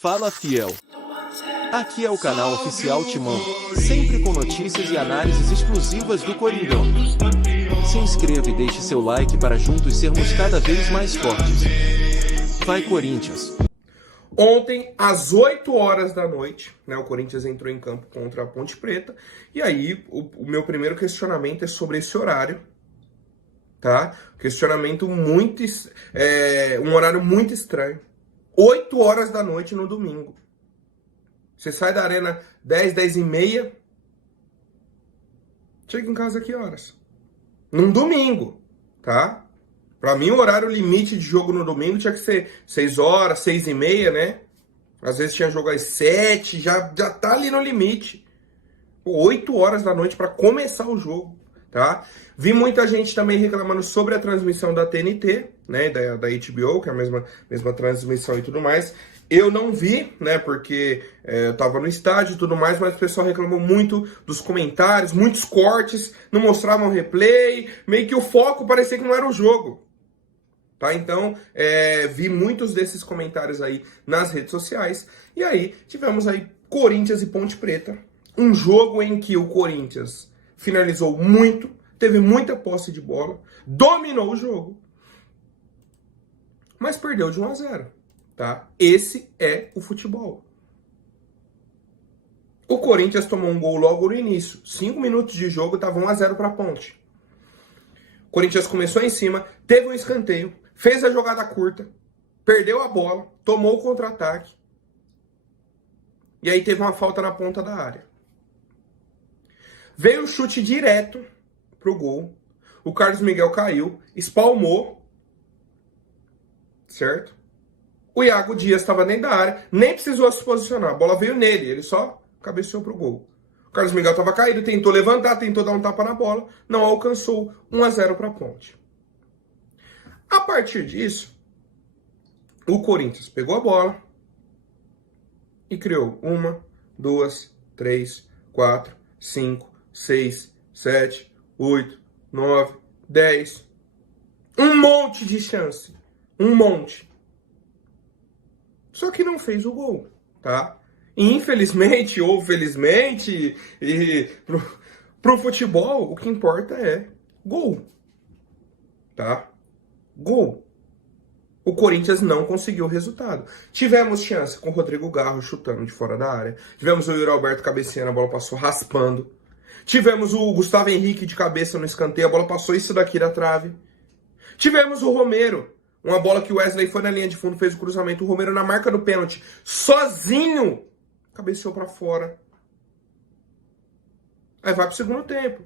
Fala Fiel. Aqui é o canal oficial Timão, sempre com notícias e análises exclusivas do Coringão. Se inscreva e deixe seu like para juntos sermos cada vez mais fortes. Vai Corinthians! Ontem, às 8 horas da noite, o Corinthians entrou em campo contra a Ponte Preta. E aí, o meu primeiro questionamento é sobre esse horário, tá? Questionamento muito... um horário muito estranho. 8 horas da noite no domingo. Você sai da arena 10, 10 e meia. Chega em casa que horas? Num domingo, tá? Pra mim, o horário limite de jogo no domingo tinha que ser 6 horas, 6 e meia, né? Às vezes tinha jogo às 7, já tá ali no limite. 8 horas da noite pra começar o jogo, tá? Vi muita gente também reclamando sobre a transmissão da TNT, né? Da HBO, que é a mesma transmissão e tudo mais. Eu não vi, né? Porque eu tava no estádio e tudo mais, mas o pessoal reclamou muito dos comentários, muitos cortes, não mostravam replay, meio que o foco parecia que não era o jogo. Tá? Então, vi muitos desses comentários aí nas redes sociais. E aí, tivemos aí Corinthians e Ponte Preta. Um jogo em que o Corinthians finalizou muito, teve muita posse de bola, dominou o jogo, mas perdeu de 1-0. Tá? Esse é o futebol. O Corinthians tomou um gol logo no início. 5 minutos de jogo, estava 1-0 para a Ponte. O Corinthians começou em cima, teve um escanteio, fez a jogada curta, perdeu a bola, tomou o contra-ataque. E aí teve uma falta na ponta da área. Veio o chute direto pro gol. O Carlos Miguel caiu, espalmou. Certo? O Iago Dias estava dentro da área, nem precisou se posicionar. A bola veio nele, ele só cabeceou pro gol. O Carlos Miguel estava caído, tentou levantar, tentou dar um tapa na bola, não alcançou. 1-0 para a Ponte. A partir disso, o Corinthians pegou a bola e criou 1, 2, 3, 4, 5, 6, 7, 8, 9, 10. Um monte de chance. Um monte. Só que não fez o gol, tá? E infelizmente, ou felizmente, pro futebol, o que importa é gol, tá? Gol. O Corinthians não conseguiu o resultado. Tivemos chance com o Rodrigo Garro chutando de fora da área. Tivemos o Yuri Alberto cabeceando, a bola passou raspando. Tivemos o Gustavo Henrique de cabeça no escanteio, a bola passou isso daqui da trave. Tivemos o Romero. Uma bola que o Wesley foi na linha de fundo, fez o cruzamento. O Romero na marca do pênalti, sozinho, cabeceou pra fora. Aí vai pro segundo tempo.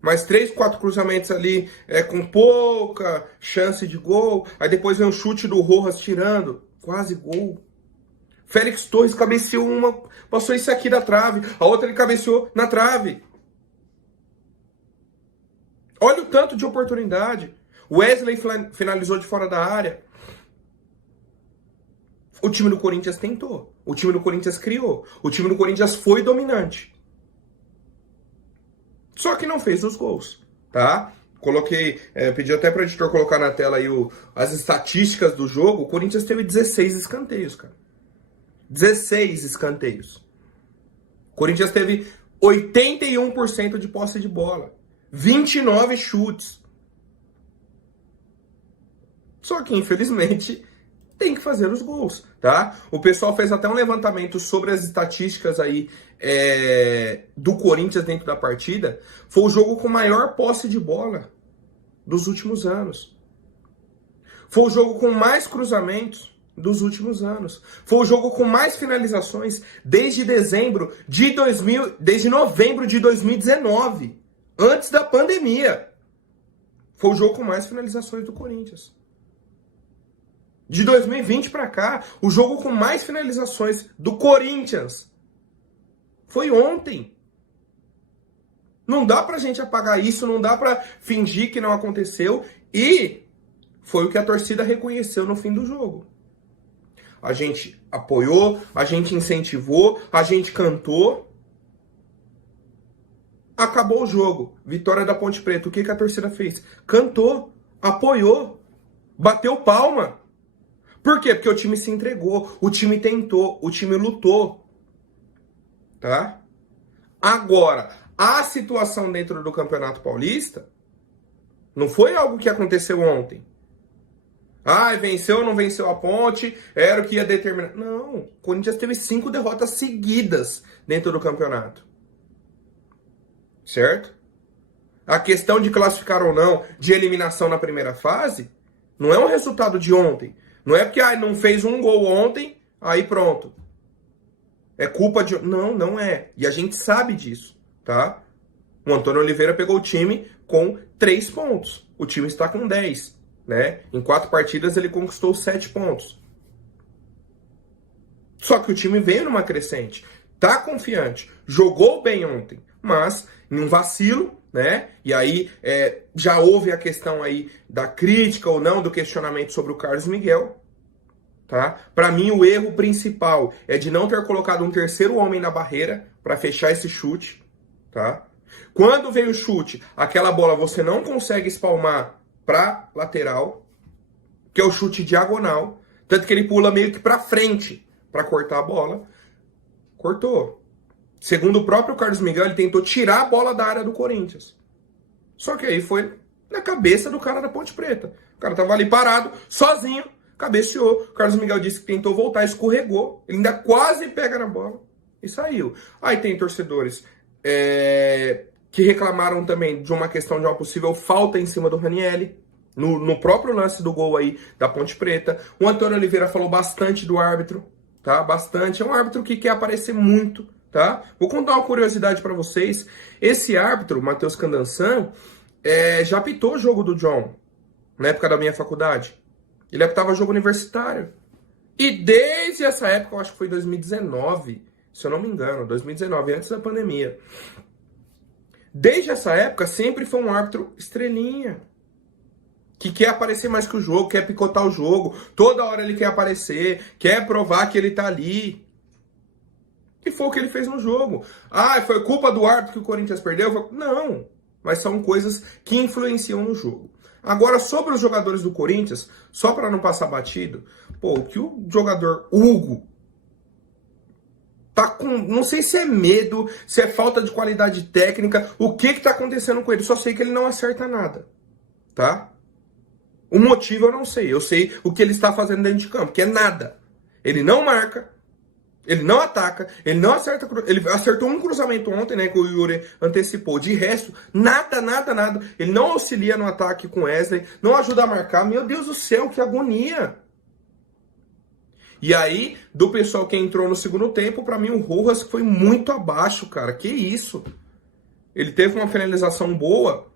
Mais 3, 4 cruzamentos ali, com pouca chance de gol. Aí depois vem um chute do Rojas tirando. Quase gol. Félix Torres cabeceou uma, passou isso aqui da trave. A outra ele cabeceou na trave. Olha o tanto de oportunidade. Wesley finalizou de fora da área. O time do Corinthians tentou. O time do Corinthians criou. O time do Corinthians foi dominante. Só que não fez os gols, tá? Coloquei, pedi até para o editor colocar na tela aí as estatísticas do jogo. O Corinthians teve 16 escanteios, cara. 16 escanteios. O Corinthians teve 81% de posse de bola. 29 chutes. Só que, infelizmente, tem que fazer os gols, tá? O pessoal fez até um levantamento sobre as estatísticas aí do Corinthians dentro da partida. Foi o jogo com maior posse de bola dos últimos anos. Foi o jogo com mais cruzamentos dos últimos anos. Foi o jogo com mais finalizações desde novembro de 2019, antes da pandemia. Foi o jogo com mais finalizações do Corinthians. De 2020 para cá, o jogo com mais finalizações do Corinthians foi ontem. Não dá pra gente apagar isso, não dá pra fingir que não aconteceu. E foi o que a torcida reconheceu no fim do jogo. A gente apoiou, a gente incentivou, a gente cantou. Acabou o jogo. Vitória da Ponte Preta. O que a torcida fez? Cantou, apoiou, bateu palma. Por quê? Porque o time se entregou, o time tentou, o time lutou, tá? Agora, a situação dentro do Campeonato Paulista não foi algo que aconteceu ontem. Venceu ou não venceu a Ponte, era o que ia determinar. Não, o Corinthians teve 5 derrotas seguidas dentro do campeonato. Certo? A questão de classificar ou não, de eliminação na primeira fase, não é um resultado de ontem. Não é porque não fez um gol ontem, aí pronto. É culpa de... Não, não é. E a gente sabe disso, tá? O Antônio Oliveira pegou o time com 3 pontos. O time está com 10. Né? Em 4 partidas ele conquistou 7 pontos. Só que o time veio numa crescente. Tá confiante. Jogou bem ontem. Mas, em um vacilo, né? E aí já houve a questão aí da crítica ou não, do questionamento sobre o Carlos Miguel. Tá? Para mim, o erro principal é de não ter colocado um terceiro homem na barreira para fechar esse chute. Tá? Quando vem o chute, aquela bola você não consegue espalmar para lateral, que é o chute diagonal, tanto que ele pula meio que para frente para cortar a bola. Cortou. Segundo o próprio Carlos Miguel, ele tentou tirar a bola da área do Corinthians. Só que aí foi na cabeça do cara da Ponte Preta. O cara tava ali parado, sozinho, cabeceou. O Carlos Miguel disse que tentou voltar, escorregou. Ele ainda quase pega na bola e saiu. Aí tem torcedores que reclamaram também de uma questão de uma possível falta em cima do Ranielli, no próprio lance do gol aí da Ponte Preta. O Antônio Oliveira falou bastante do árbitro, tá? Bastante. É um árbitro que quer aparecer muito, tá? Vou contar uma curiosidade pra vocês. Esse árbitro, Matheus Candansan, já apitou o jogo do John, na época da minha faculdade. Ele apitava jogo universitário. E desde essa época, eu acho que foi 2019, se eu não me engano, 2019, antes da pandemia. Desde essa época, sempre foi um árbitro estrelinha. Que quer aparecer mais que o jogo, quer picotar o jogo. Toda hora ele quer aparecer, quer provar que ele tá ali. E foi o que ele fez no jogo. Foi culpa do árbitro que o Corinthians perdeu? Não, mas são coisas que influenciam no jogo. Agora, sobre os jogadores do Corinthians, só para não passar batido, o que o jogador Hugo tá com, não sei se é medo, se é falta de qualidade técnica, o que tá acontecendo com ele. Só sei que ele não acerta nada, tá? O motivo eu não sei. Eu sei o que ele está fazendo dentro de campo, que é nada. Ele não marca, ele não ataca, ele não acerta. Ele acertou um cruzamento ontem, né, que o Yuri antecipou. De resto, nada. Ele não auxilia no ataque com Wesley, não ajuda a marcar. Meu Deus do céu, que agonia! E aí, do pessoal que entrou no segundo tempo, pra mim o Rojas foi muito abaixo, cara. Que isso? Ele teve uma finalização boa,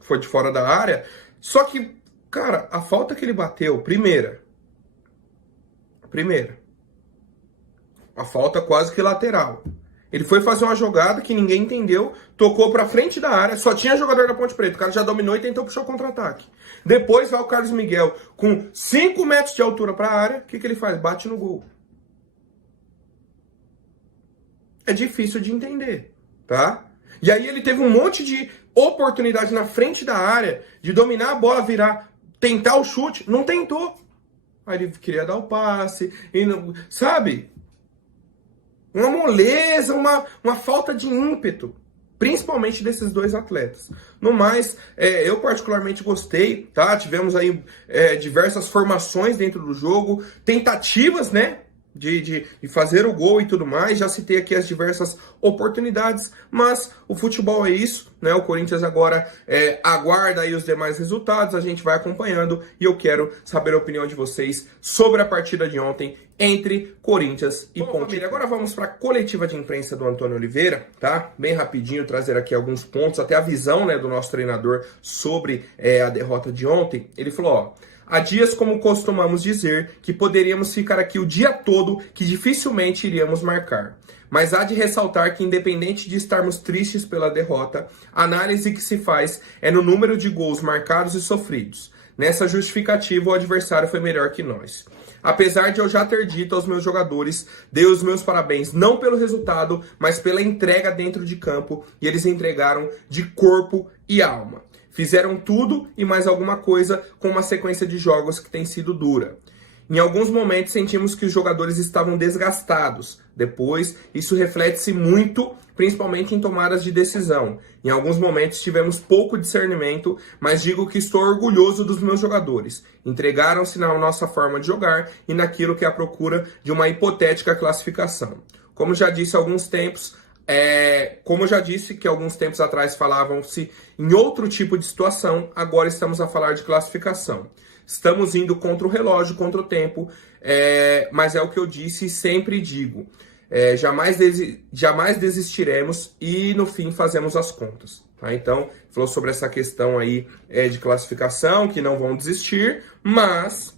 foi de fora da área, só que, cara, a falta que ele bateu, primeira, a falta quase que lateral. Ele foi fazer uma jogada que ninguém entendeu, tocou pra frente da área, só tinha jogador da Ponte Preta, o cara já dominou e tentou puxar o contra-ataque. Depois vai o Carlos Miguel com 5 metros de altura pra área, o que ele faz? Bate no gol. É difícil de entender, tá? E aí ele teve um monte de oportunidade na frente da área, de dominar a bola, virar, tentar o chute, não tentou. Aí ele queria dar o passe, e não, sabe? Uma moleza, uma falta de ímpeto, principalmente desses dois atletas. No mais, eu particularmente gostei, tá? Tivemos aí diversas formações dentro do jogo, tentativas, né? De fazer o gol e tudo mais. Já citei aqui as diversas oportunidades, mas o futebol é isso, né? O Corinthians agora aguarda aí os demais resultados, a gente vai acompanhando e eu quero saber a opinião de vocês sobre a partida de ontem entre Corinthians e Ponte Preta. Agora vamos para a coletiva de imprensa do Antônio Oliveira, tá? Bem rapidinho, trazer aqui alguns pontos, até a visão, né, do nosso treinador sobre a derrota de ontem. Ele falou, ó: há dias, como costumamos dizer, que poderíamos ficar aqui o dia todo, que dificilmente iríamos marcar. Mas há de ressaltar que, independente de estarmos tristes pela derrota, a análise que se faz é no número de gols marcados e sofridos. Nessa justificativa, o adversário foi melhor que nós. Apesar de eu já ter dito aos meus jogadores, dei os meus parabéns não pelo resultado, mas pela entrega dentro de campo, e eles entregaram de corpo e alma. Fizeram tudo e mais alguma coisa com uma sequência de jogos que tem sido dura. Em alguns momentos sentimos que os jogadores estavam desgastados. Depois, isso reflete-se muito, principalmente em tomadas de decisão. Em alguns momentos tivemos pouco discernimento, mas digo que estou orgulhoso dos meus jogadores. Entregaram-se na nossa forma de jogar e naquilo que é a procura de uma hipotética classificação. Como já disse que alguns tempos atrás falavam-se em outro tipo de situação, agora estamos a falar de classificação. Estamos indo contra o relógio, contra o tempo, mas é o que eu disse e sempre digo. Jamais desistiremos e no fim fazemos as contas. Tá? Então, falou sobre essa questão aí de classificação, que não vão desistir, mas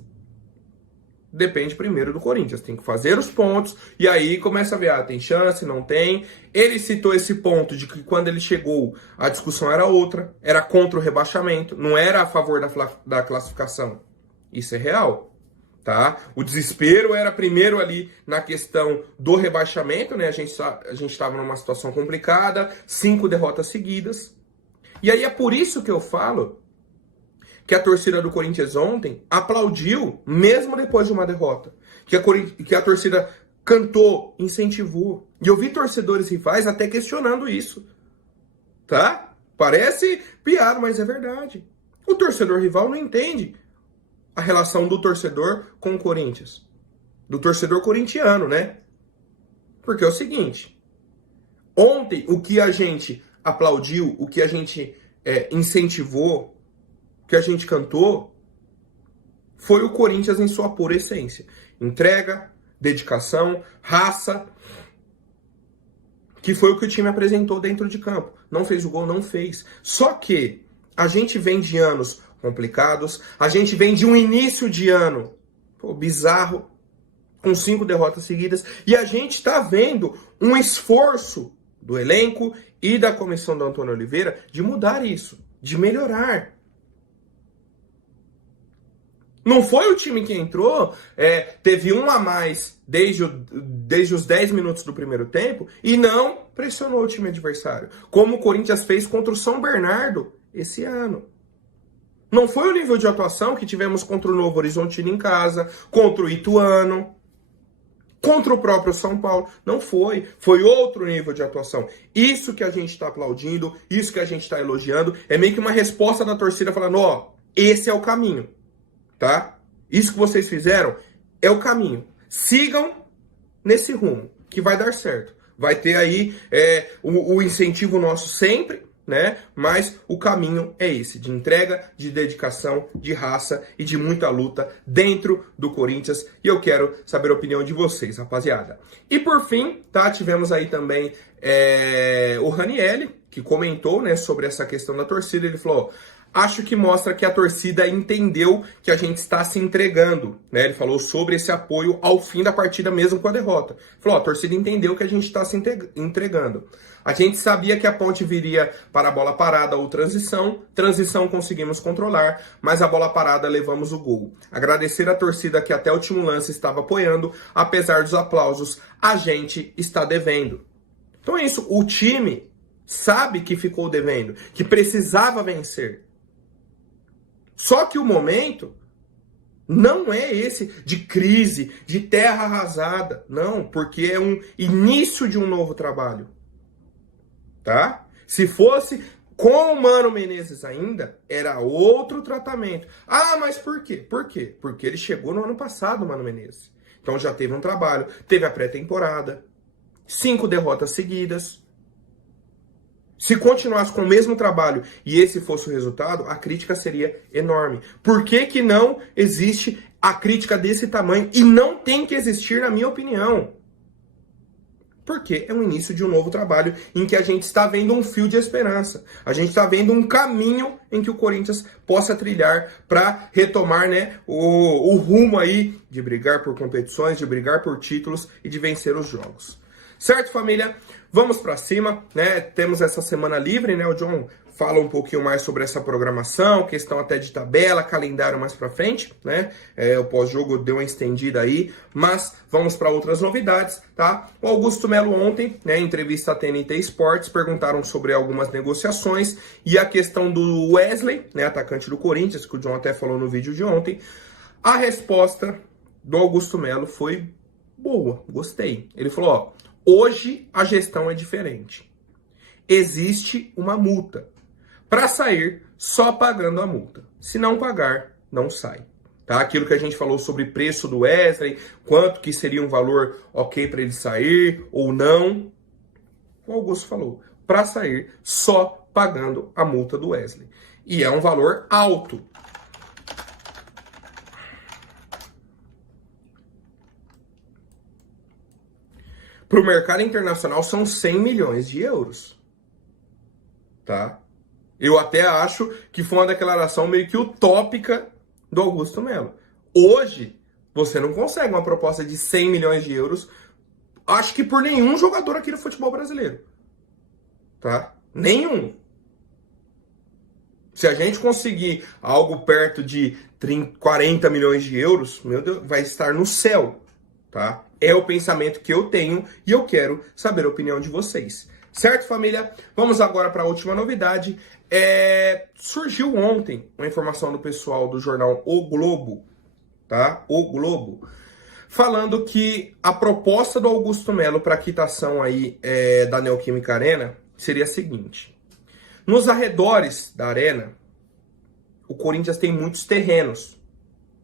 depende primeiro do Corinthians. Tem que fazer os pontos e aí começa a ver, tem chance, não tem. Ele citou esse ponto de que quando ele chegou, a discussão era outra, era contra o rebaixamento, não era a favor da classificação. Isso é real. Tá? O desespero era primeiro ali na questão do rebaixamento, né? A gente estava numa situação complicada, 5 derrotas seguidas. E aí é por isso que eu falo que a torcida do Corinthians ontem aplaudiu, mesmo depois de uma derrota. Que a torcida cantou, incentivou. E eu vi torcedores rivais até questionando isso. Tá? Parece piada, mas é verdade. O torcedor rival não entende a relação do torcedor com o Corinthians. Do torcedor corintiano, né? Porque é o seguinte. Ontem, o que a gente aplaudiu, o que a gente incentivou, o que a gente cantou, foi o Corinthians em sua pura essência. Entrega, dedicação, raça, que foi o que o time apresentou dentro de campo. Não fez o gol, não fez. Só que a gente vem de anos complicados, a gente vem de um início de ano bizarro, com 5 derrotas seguidas, e a gente está vendo um esforço do elenco e da comissão do Antônio Oliveira de mudar isso, de melhorar. Não foi o time que entrou, teve um a mais desde os 10 minutos do primeiro tempo e não pressionou o time adversário, como o Corinthians fez contra o São Bernardo esse ano. Não foi o nível de atuação que tivemos contra o Novo Horizontino em casa, contra o Ituano, contra o próprio São Paulo. Não foi. Foi outro nível de atuação. Isso que a gente está aplaudindo, isso que a gente está elogiando, é meio que uma resposta da torcida falando, esse é o caminho. Tá? Isso que vocês fizeram é o caminho. Sigam nesse rumo, que vai dar certo. Vai ter aí o incentivo nosso sempre, né? Mas o caminho é esse, de entrega, de dedicação, de raça e de muita luta dentro do Corinthians. E eu quero saber a opinião de vocês, rapaziada. E por fim, tá? Tivemos aí também o Ranieri, que comentou, né, sobre essa questão da torcida. Ele falou: acho que mostra que a torcida entendeu que a gente está se entregando, né? Ele falou sobre esse apoio ao fim da partida, mesmo com a derrota. Falou, a torcida entendeu que a gente está se entregando. A gente sabia que a ponte viria para a bola parada ou transição conseguimos controlar, mas a bola parada levamos o gol. Agradecer a torcida que até o último lance estava apoiando, apesar dos aplausos, a gente está devendo. Então é isso, o time sabe que ficou devendo, que precisava vencer. Só que o momento não é esse de crise, de terra arrasada. Não, porque é um início de um novo trabalho. Tá? Se fosse com o Mano Menezes ainda, era outro tratamento. Ah, mas por quê? Por quê? Porque ele chegou no ano passado, Mano Menezes. Então já teve um trabalho, teve a pré-temporada, 5 derrotas seguidas. Se continuasse com o mesmo trabalho e esse fosse o resultado, a crítica seria enorme. Por que que não existe a crítica desse tamanho? E não tem que existir, na minha opinião. Porque é o início de um novo trabalho em que a gente está vendo um fio de esperança. A gente está vendo um caminho em que o Corinthians possa trilhar para retomar, né, o rumo aí de brigar por competições, de brigar por títulos e de vencer os jogos. Certo, família? Vamos pra cima, né? Temos essa semana livre, né? O John fala um pouquinho mais sobre essa programação, questão até de tabela, calendário mais pra frente, né? O pós-jogo deu uma estendida aí, mas vamos para outras novidades, tá? O Augusto Melo ontem, né, em entrevista à TNT Sports, perguntaram sobre algumas negociações e a questão do Wesley, né, atacante do Corinthians, que o John até falou no vídeo de ontem. A resposta do Augusto Melo foi boa, gostei. Ele falou, ó, hoje a gestão é diferente. Existe uma multa. Para sair, só pagando a multa. Se não pagar, não sai. Tá? Aquilo que a gente falou sobre preço do Wesley, quanto que seria um valor ok para ele sair ou não. O Augusto falou, para sair, só pagando a multa do Wesley. E é um valor alto. Para o mercado internacional são 100 milhões de euros. Tá? Eu até acho que foi uma declaração meio que utópica do Augusto Melo. Hoje, você não consegue uma proposta de 100 milhões de euros, acho que por nenhum jogador aqui do futebol brasileiro. Tá? Nenhum. Se a gente conseguir algo perto de 40 milhões de euros, meu Deus, vai estar no céu. Tá? É o pensamento que eu tenho e eu quero saber a opinião de vocês. Certo, família? Vamos agora para a última novidade. Surgiu ontem uma informação do pessoal do jornal O Globo, tá? O Globo, falando que a proposta do Augusto Melo para a quitação aí da Neoquímica Arena seria a seguinte. Nos arredores da arena, o Corinthians tem muitos terrenos,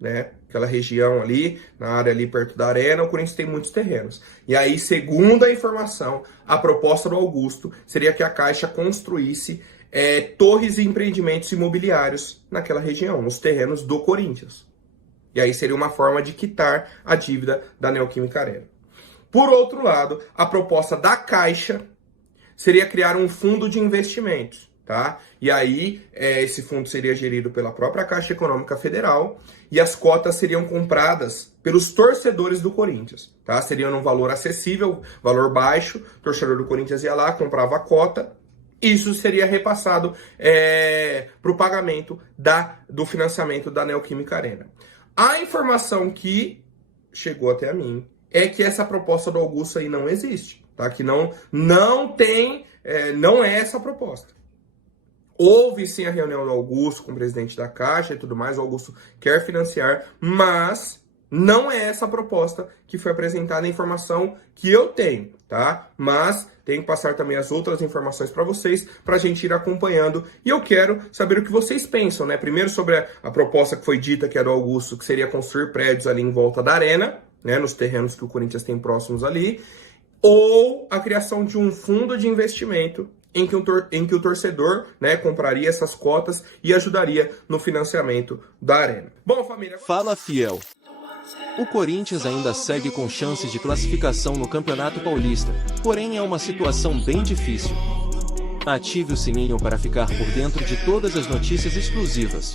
né? Aquela região ali, na área ali perto da arena, o Corinthians tem muitos terrenos. E aí, segundo a informação, a proposta do Augusto seria que a Caixa construísse torres e empreendimentos imobiliários naquela região, nos terrenos do Corinthians. E aí seria uma forma de quitar a dívida da Neoquímica Arena. Por outro lado, a proposta da Caixa seria criar um fundo de investimentos, tá? E aí, esse fundo seria gerido pela própria Caixa Econômica Federal e as cotas seriam compradas pelos torcedores do Corinthians, tá? Seriam num valor acessível, valor baixo, o torcedor do Corinthians ia lá, comprava a cota, isso seria repassado para o pagamento do financiamento da Neoquímica Arena. A informação que chegou até a mim é que essa proposta do Augusto aí não existe, tá? Que não é essa a proposta. Houve sim a reunião do Augusto com o presidente da Caixa e tudo mais, o Augusto quer financiar, mas não é essa a proposta que foi apresentada, a informação que eu tenho, tá? Mas tenho que passar também as outras informações para vocês, para a gente ir acompanhando. E eu quero saber o que vocês pensam, né? Primeiro sobre a proposta que foi dita, que é do Augusto, que seria construir prédios ali em volta da arena, né? Nos terrenos que o Corinthians tem próximos ali, ou a criação de um fundo de investimento em que o torcedor, né, compraria essas cotas e ajudaria no financiamento da arena. Bom, família... Fala, fiel. O Corinthians ainda segue com chances de classificação no Campeonato Paulista, porém é uma situação bem difícil. Ative o sininho para ficar por dentro de todas as notícias exclusivas.